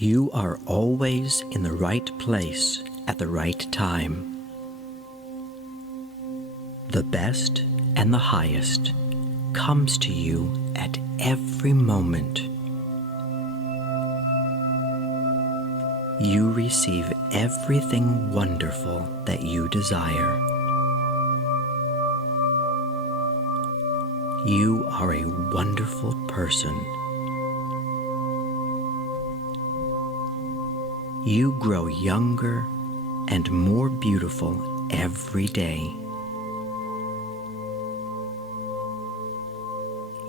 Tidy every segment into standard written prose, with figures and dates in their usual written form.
You are always in the right place at the right time. The best and the highest comes to you at every moment. You receive everything wonderful that you desire. You are a wonderful person. You grow younger and more beautiful every day.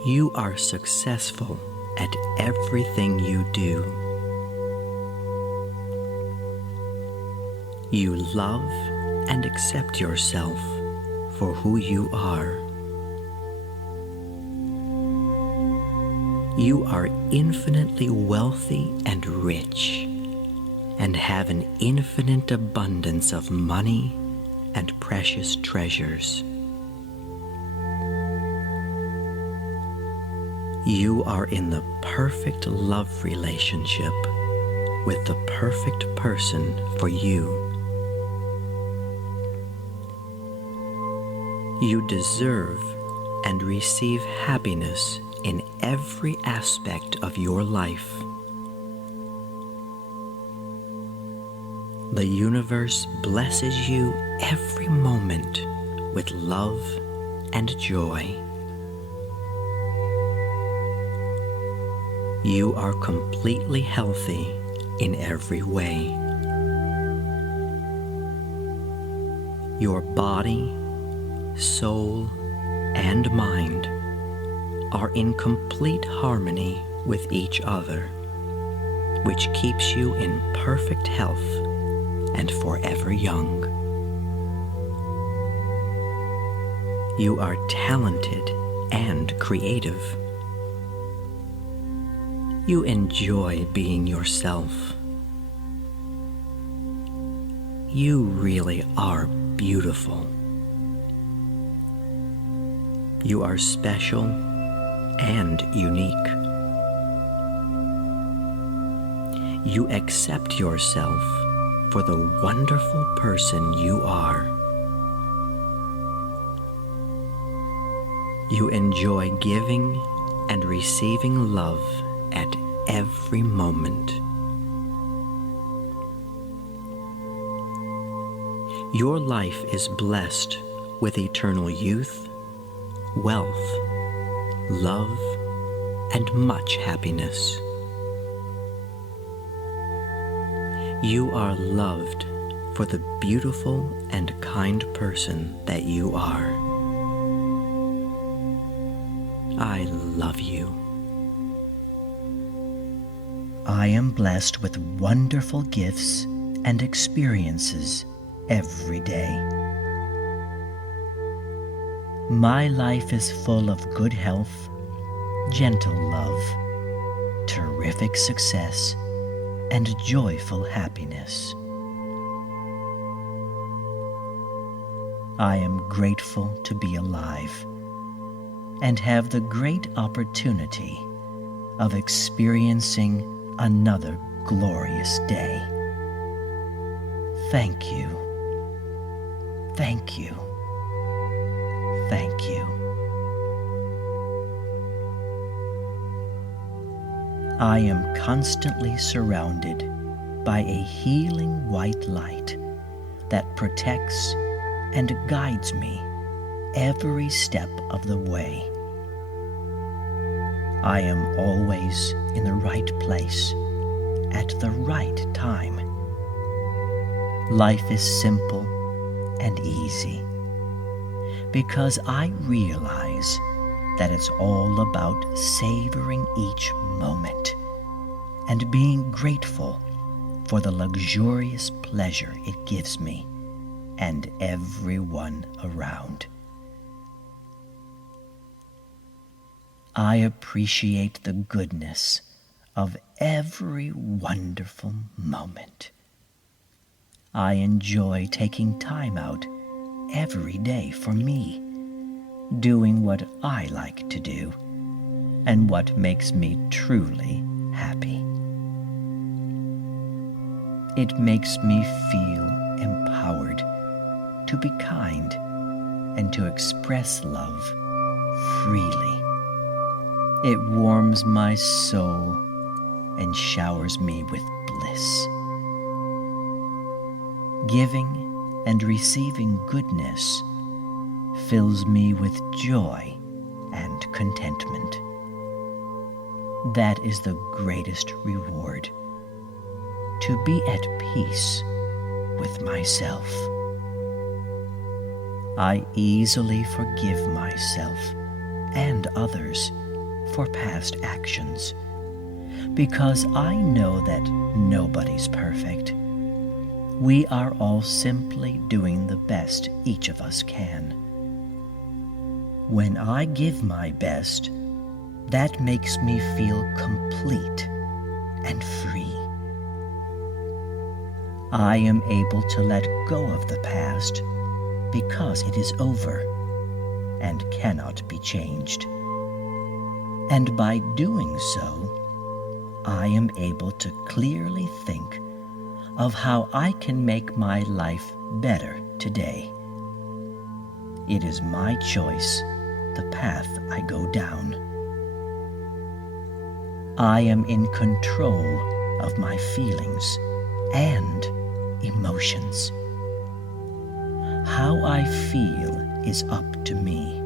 You are successful at everything you do. You love and accept yourself for who you are. You are infinitely wealthy and rich, and have an infinite abundance of money and precious treasures. You are in the perfect love relationship with the perfect person for you. You deserve and receive happiness in every aspect of your life. The universe blesses you every moment with love and joy. You are completely healthy in every way. Your body, soul, and mind are in complete harmony with each other, which keeps you in perfect health and forever young. You are talented and creative. You enjoy being yourself. You really are beautiful. You are special and unique. You accept yourself for the wonderful person you are. You enjoy giving and receiving love at every moment. Your life is blessed with eternal youth, wealth, love, and much happiness. You are loved for the beautiful and kind person that you are. I love you. I am blessed with wonderful gifts and experiences every day. My life is full of good health, gentle love, terrific success, and joyful happiness. I am grateful to be alive and have the great opportunity of experiencing another glorious day. Thank you. Thank you. Thank you. I am constantly surrounded by a healing white light that protects and guides me every step of the way. I am always in the right place at the right time. Life is simple and easy because I realize that it's all about savoring each moment and being grateful for the luxurious pleasure it gives me and everyone around. I appreciate the goodness of every wonderful moment. I enjoy taking time out every day for me, doing what I like to do and what makes me truly happy. It makes me feel empowered to be kind and to express love freely. It warms my soul and showers me with bliss. Giving and receiving goodness fills me with joy and contentment. That is the greatest reward, to be at peace with myself. I easily forgive myself and others for past actions, because I know that nobody's perfect. We are all simply doing the best each of us can. When I give my best, that makes me feel complete and free. I am able to let go of the past because it is over and cannot be changed. And by doing so, I am able to clearly think of how I can make my life better today. It is my choice, the path I go down. I am in control of my feelings and emotions. How I feel is up to me.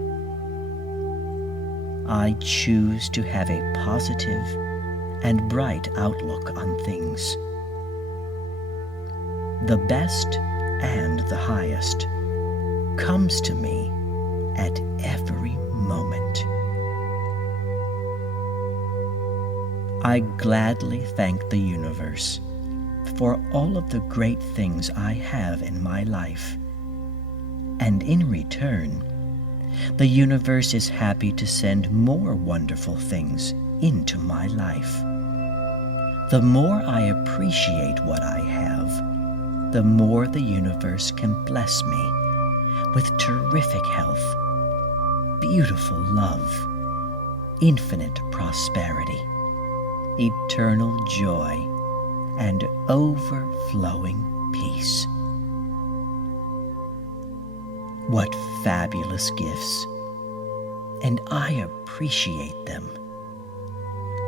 I choose to have a positive and bright outlook on things. The best and the highest comes to me at every moment. I gladly thank the universe for all of the great things I have in my life. And in return, the universe is happy to send more wonderful things into my life. The more I appreciate what I have, the more the universe can bless me with terrific health, beautiful love, infinite prosperity, eternal joy, and overflowing peace. What fabulous gifts, and I appreciate them.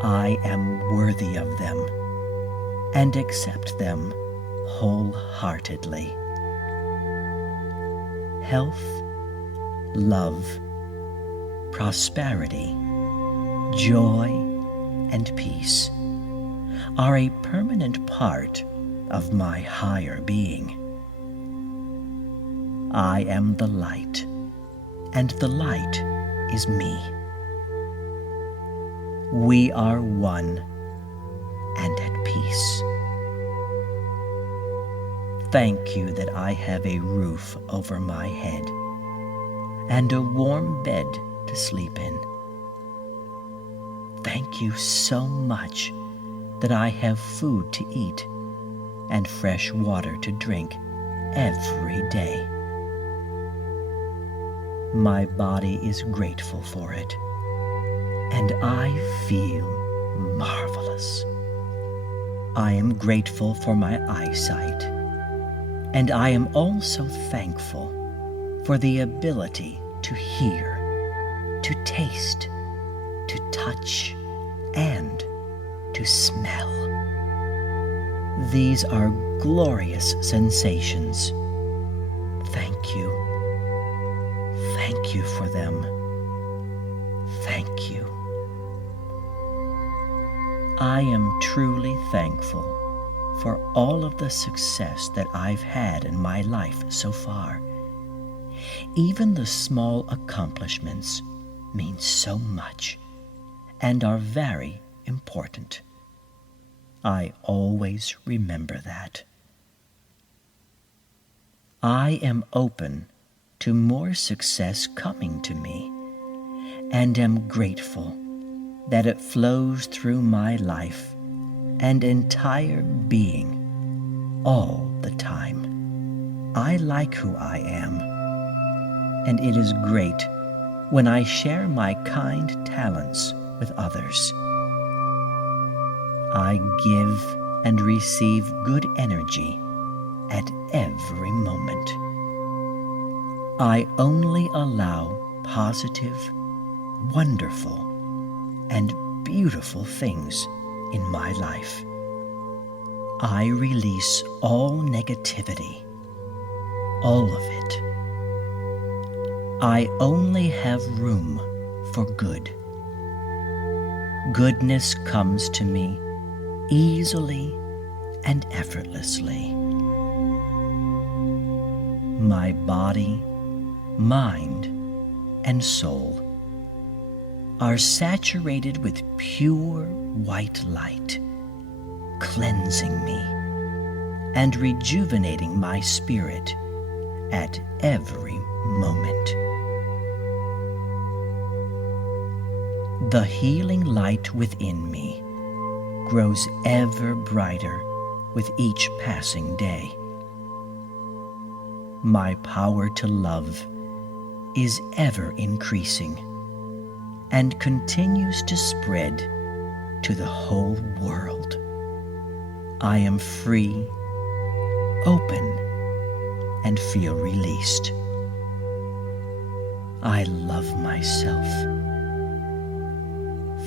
I am worthy of them and accept them wholeheartedly. Health, love, prosperity, joy, and peace are a permanent part of my higher being. I am the light, and the light is me. We are one and at peace. Thank you that I have a roof over my head and a warm bed to sleep in. Thank you so much that I have food to eat and fresh water to drink every day. My body is grateful for it, and I feel marvelous. I am grateful for my eyesight, and I am also thankful for the ability to hear, to taste, to touch, and to smell. These are glorious sensations. Thank you. Thank you for them. Thank you. I am truly thankful for all of the success that I've had in my life so far. Even the small accomplishments mean so much and are very important. I always remember that. I am open to more success coming to me, and am grateful that it flows through my life and entire being all the time. I like who I am, and it is great when I share my kind talents with others. I give and receive good energy at every moment. I only allow positive, wonderful, and beautiful things in my life. I release all negativity, all of it. I only have room for good. Goodness comes to me easily and effortlessly. My body, mind, and soul are saturated with pure white light, cleansing me and rejuvenating my spirit at every moment. The healing light within me grows ever brighter with each passing day. My power to love is ever increasing and continues to spread to the whole world. I am free, open, and feel released. I love myself.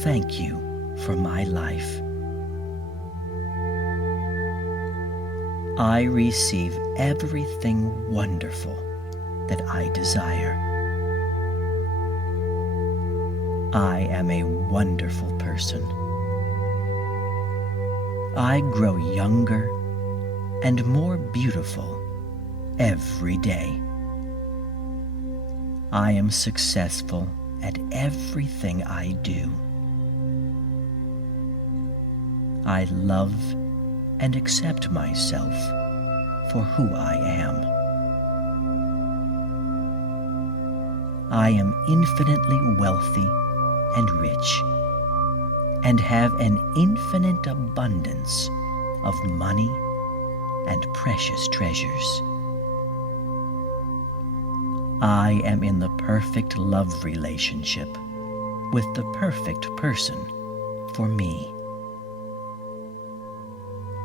Thank you for my life. I receive everything wonderful that I desire. I am a wonderful person. I grow younger and more beautiful every day. I am successful at everything I do. I love and accept myself for who I am. I am infinitely wealthy and rich, and have an infinite abundance of money and precious treasures. I am in the perfect love relationship with the perfect person for me.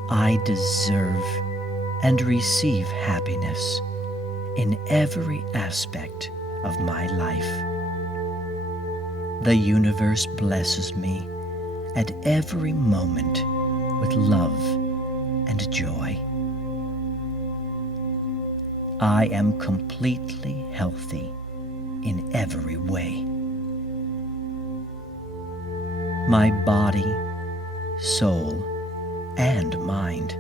I deserve and receive happiness in every aspect of my life. The universe blesses me at every moment with love and joy. I am completely healthy in every way. My body, soul, and mind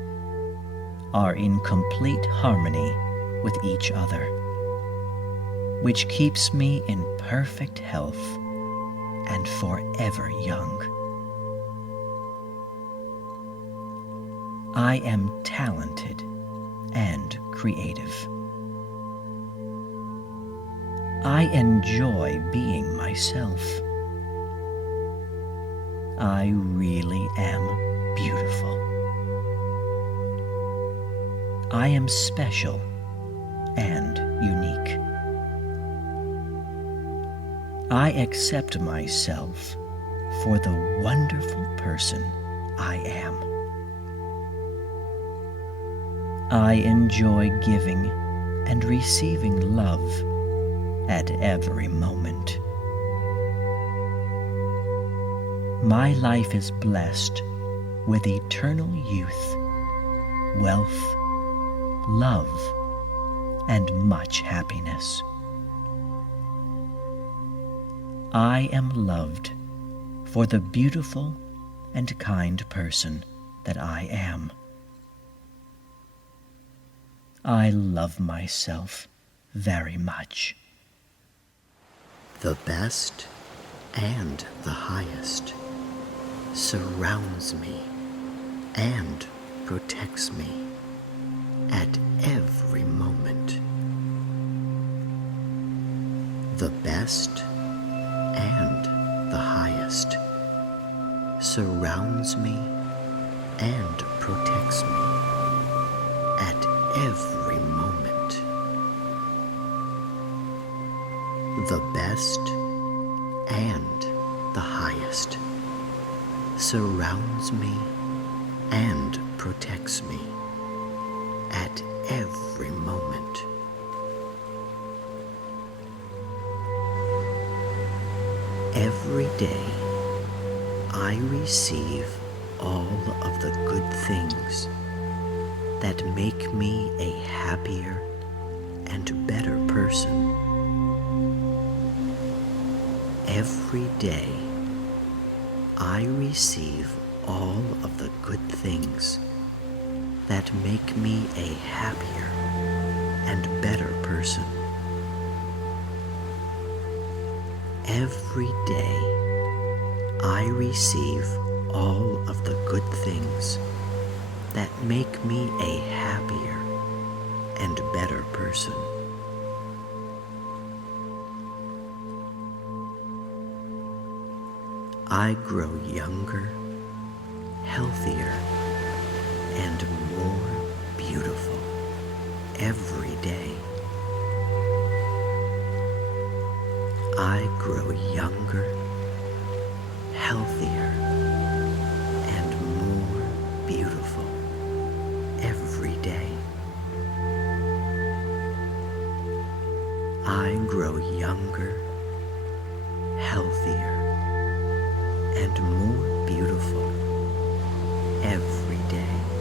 are in complete harmony with each other, which keeps me in perfect health and forever young. I am talented and creative. I enjoy being myself. I really am beautiful. I am special and unique. I accept myself for the wonderful person I am. I enjoy giving and receiving love at every moment. My life is blessed with eternal youth, wealth, love, and much happiness. I am loved for the beautiful and kind person that I am. I love myself very much. The best and the highest surrounds me and protects me at every moment. The best and the highest surrounds me and protects me at every moment. The best and the highest surrounds me and protects me at every moment. Every day, I receive all of the good things that make me a happier and better person. Every day, I receive all of the good things that make me a happier and better person. Every day, I receive all of the good things that make me a happier and better person. I grow younger, healthier, and more beautiful every day. I grow younger, healthier, and more beautiful every day. I grow younger, healthier, and more beautiful every day.